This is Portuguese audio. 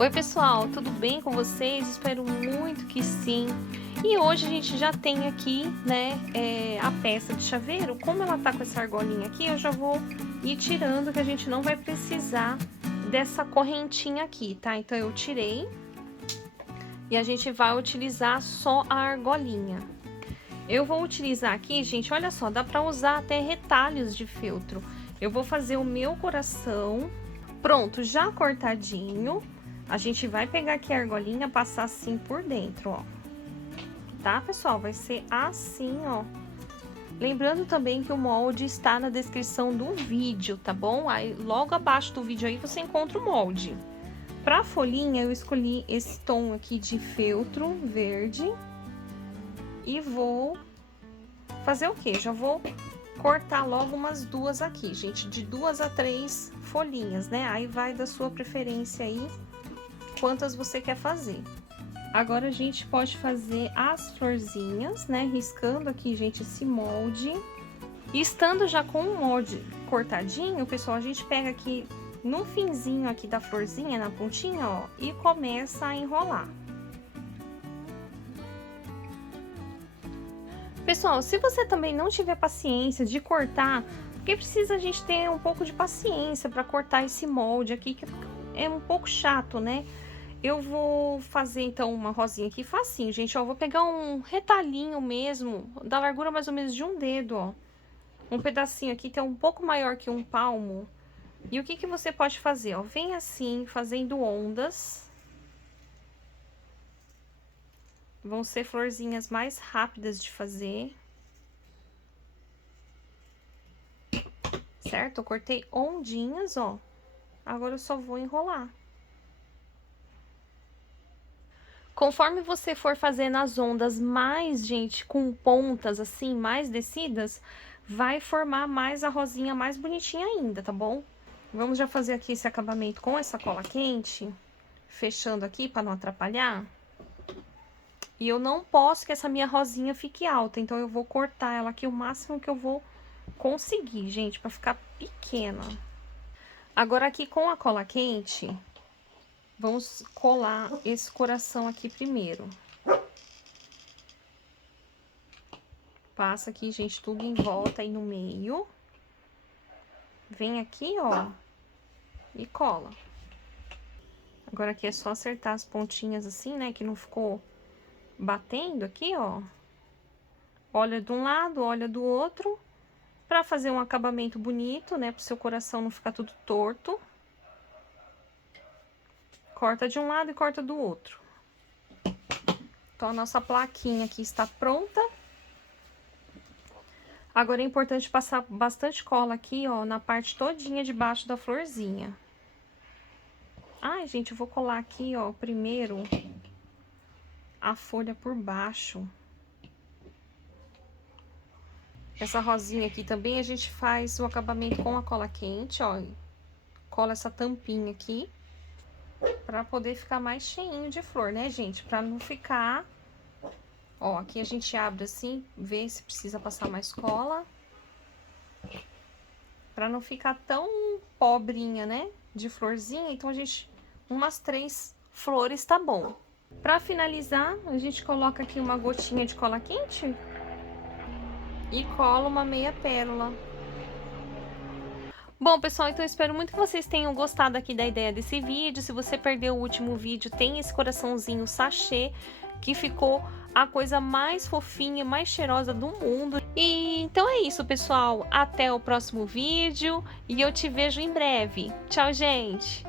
Oi pessoal, tudo bem com vocês? Espero muito que sim. E hoje a gente já tem aqui, né, a peça de chaveiro. Como ela tá com essa argolinha aqui, eu já vou ir tirando, que a gente não vai precisar dessa correntinha aqui, tá? Então eu tirei e a gente vai utilizar só a argolinha. Eu vou utilizar aqui, gente, olha só, dá pra usar até retalhos de feltro. Eu vou fazer o meu coração, pronto, já cortadinho. A gente vai pegar aqui a argolinha, passar assim por dentro, ó. Tá, pessoal? Vai ser assim, ó. Lembrando também que o molde está na descrição do vídeo, tá bom? Aí, logo abaixo do vídeo aí, você encontra o molde. Pra folhinha, eu escolhi esse tom aqui de feltro verde. E vou fazer o quê? Já vou cortar logo umas duas aqui, gente. De 2 a 3 folhinhas, né? Aí vai da sua preferência aí, quantas você quer fazer. Agora a gente pode fazer as florzinhas, né? Riscando aqui, gente, esse molde. E estando já com o molde cortadinho, pessoal, a gente pega aqui no finzinho aqui da florzinha, na pontinha, ó, e começa a enrolar. Pessoal, se você também não tiver paciência de cortar, porque precisa a gente ter um pouco de paciência para cortar esse molde aqui, que é um pouco chato, né? Eu vou fazer, então, uma rosinha aqui facinho, gente, ó. Vou pegar um retalhinho mesmo, da largura mais ou menos de um dedo, ó. Um pedacinho aqui que é um pouco maior que um palmo. E o que que você pode fazer, ó? Vem assim, fazendo ondas. Vão ser florzinhas mais rápidas de fazer. Certo? Eu cortei ondinhas, ó. Agora eu só vou enrolar. Conforme você for fazendo as ondas mais, gente, com pontas assim, mais descidas, vai formar mais a rosinha mais bonitinha ainda, tá bom? Vamos já fazer aqui esse acabamento com essa cola quente, fechando aqui para não atrapalhar. E eu não posso que essa minha rosinha fique alta, então eu vou cortar ela aqui o máximo que eu vou conseguir, gente, para ficar pequena. Agora aqui com a cola quente, vamos colar esse coração aqui primeiro. Passa aqui, gente, tudo em volta aí no meio. Vem aqui, ó, e cola. Agora aqui é só acertar as pontinhas assim, né, que não ficou batendo aqui, ó. Olha de um lado, olha do outro, pra fazer um acabamento bonito, né, pro seu coração não ficar tudo torto. Corta de um lado e corta do outro. Então, a nossa plaquinha aqui está pronta. Agora, é importante passar bastante cola aqui, ó, na parte todinha de baixo da florzinha. Ai, gente, eu vou colar aqui, ó, primeiro a folha por baixo. Essa rosinha aqui também a gente faz o acabamento com a cola quente, ó. Cola essa tampinha aqui. Pra poder ficar mais cheinho de flor, né, gente? Pra não ficar... Ó, aqui a gente abre assim, vê se precisa passar mais cola. Pra não ficar tão pobrinha, né, de florzinha. Então, a gente... Umas 3 flores tá bom. Pra finalizar, a gente coloca aqui uma gotinha de cola quente. E cola uma meia pérola. Bom, pessoal, então eu espero muito que vocês tenham gostado aqui da ideia desse vídeo. Se você perdeu o último vídeo, tem esse coraçãozinho sachê, que ficou a coisa mais fofinha, mais cheirosa do mundo. E então é isso, pessoal. Até o próximo vídeo e eu te vejo em breve. Tchau, gente!